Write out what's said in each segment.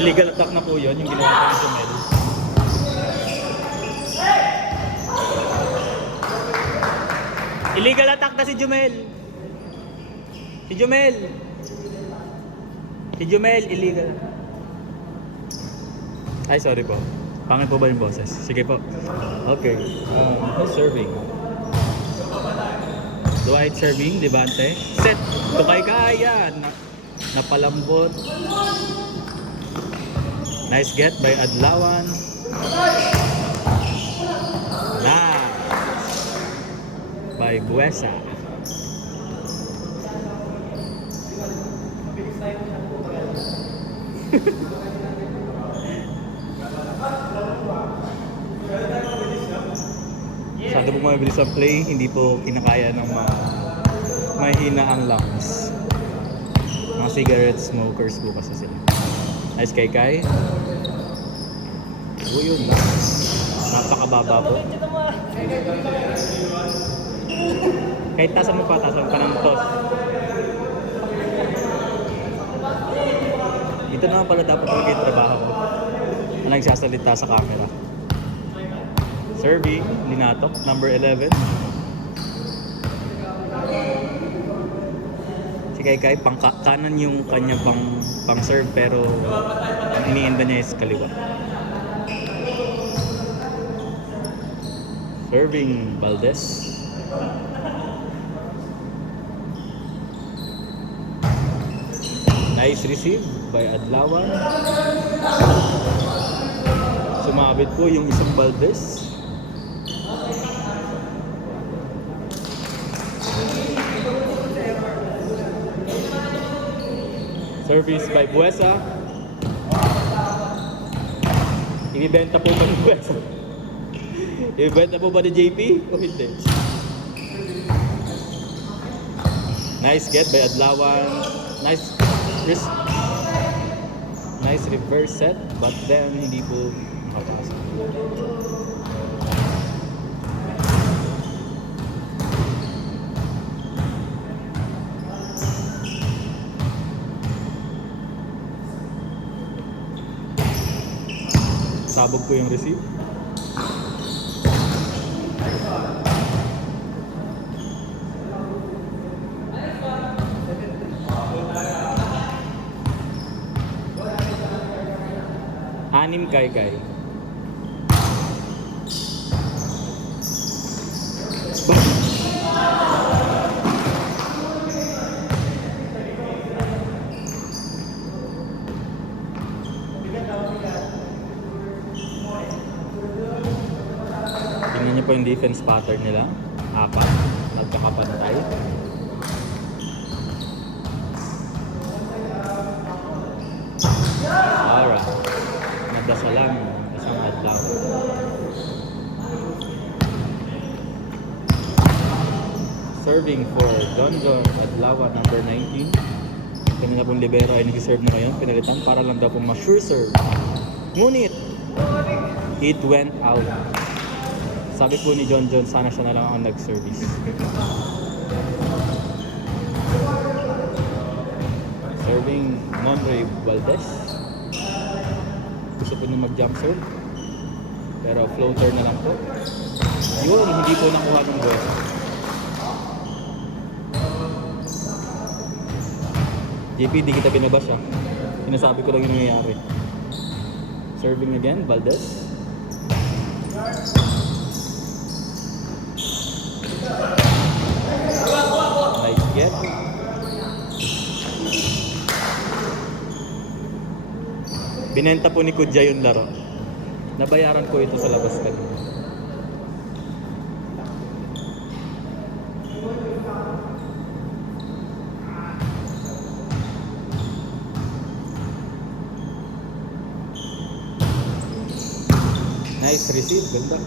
Illegal attack na po yun, yung ginawa ko ni Jumel. Illegal attack na si Jumel. Si Jumel. Si Jumel, illegal. Ay, sorry po. Pangit po ba yung boses? Sige po. Okay. Who's serving? Dwight serving, Levante. Set. Tukay kaya. Napalambot. Nice get by Adlawan. Nice. By Buesa. Masyado po mabilis ang play, hindi po kinakaya ng mahina ang lungs. Mga cigarette smokers po kasi sila. Nice kay Kai. Yun lang. Napakababa po. Kahit tasan mo pa ng toss. Dito naman pala dapat talaga yung trabaho ko. Ang nagsasalita sa camera. Serving, Linatok, number 11. Si Kai kanan yung kanya pang serve pero ang iniinda niya is kaliwa. Serving Valdez. Nice receive by Adlawan. Sumabit po yung isang Valdez. Service by Buesa. Ibibenta po ba ni Buesa? Ibibenta po ba ni JP? O hindi? Nice get by Adlawan. Nice reverse set, but then hindi po makapasok. Pasabog ko yung receive. Anim kay. Tingnan niyo po yung defense pattern nila. Apat. Nagkakapantay. Alright. Nagdasalan. Isang adlaw. Serving for Donjon Adlawa number 19. Kanina pong libero ay nag-serve na ngayon. Pinalitan para lang daw pong ma-sure serve. Ngunit, it went out. Sabi po ni John, sana siya na lang ang nag-service. Serving Monroy Valdez. Gusto po niya mag-jump serve. Pero floater na lang po. Yun, hindi po nakuha ng buwes. JP, di kita binabas siya. Sinasabi ko lang yung nangyayari. Serving again, Valdez. Nice get. Binenta po ni Kudya yung laro. Nabayaran ko ito sa labas kanina. Nice receive, ganda.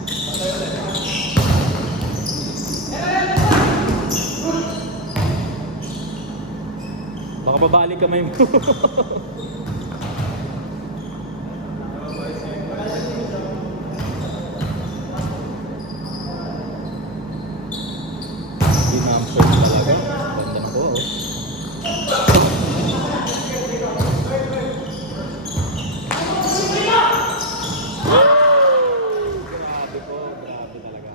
Baka babalik kamay mo. Hindi na-serve talaga. Ganda na po. Grabe po, grabe talaga.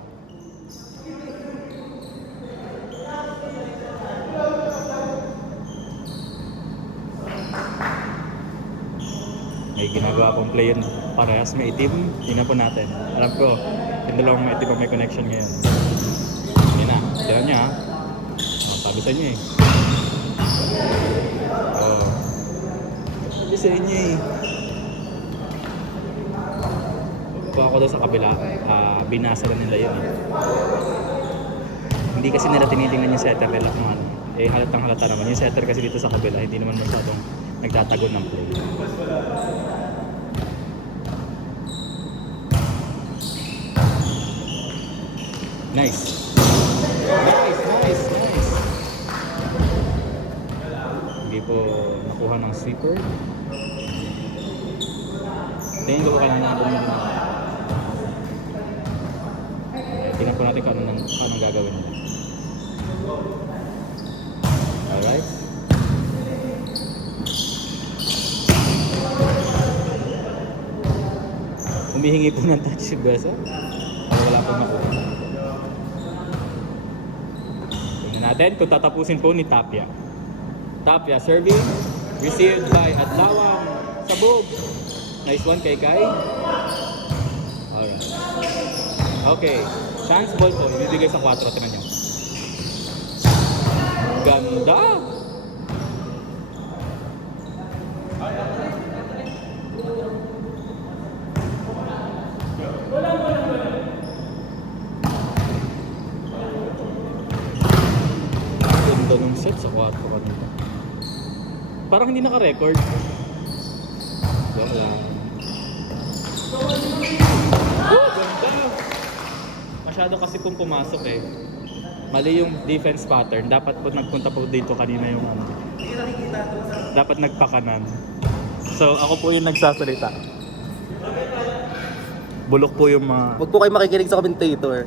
May ginagawa pong play yun, parehas may itim. Tingnan po natin. Alam ko, yung dalawang may itim ang may connection ngayon. Yun na, tingnan niya ha. Sabi sa inyo eh. Sabi sa inyo eh. Kung ako daw sa kabila, binasa na nila yun eh. Hindi kasi nila tinitingnan yung setter nila kung ano. Eh halatang halata naman. Yung setter kasi dito sa kabila, hindi naman masyadong nagtatagon ng play. Nice. Nice. Hindi po nakuha ng sweeper. Tingin ko kanina doon. Tingnan po natin kung anong gagawin nila. Alright. Humihingi po ng touch si Besa. Pero wala pong nakuha. Tingnan natin kung tatapusin po ni Tapia. Tapia serving. Received by Adlawang Sabog. Nice one kay Kai. Alright. Okay. Chance ball po. Ibibigay sa 4. Tingnan nyo. Ganda! Ganda nung set sa 4 kanina. Parang hindi naka-record. Wala. Oh, ganda! Masyado kasi pong pumasok eh. Mali yung defense pattern. Dapat po nagpunta po dito kanina yung ano. Dapat nagpakanan. So ako po yung nagsasalita. Bulok po yung mga... Huwag po kayo makikinig sa commentator.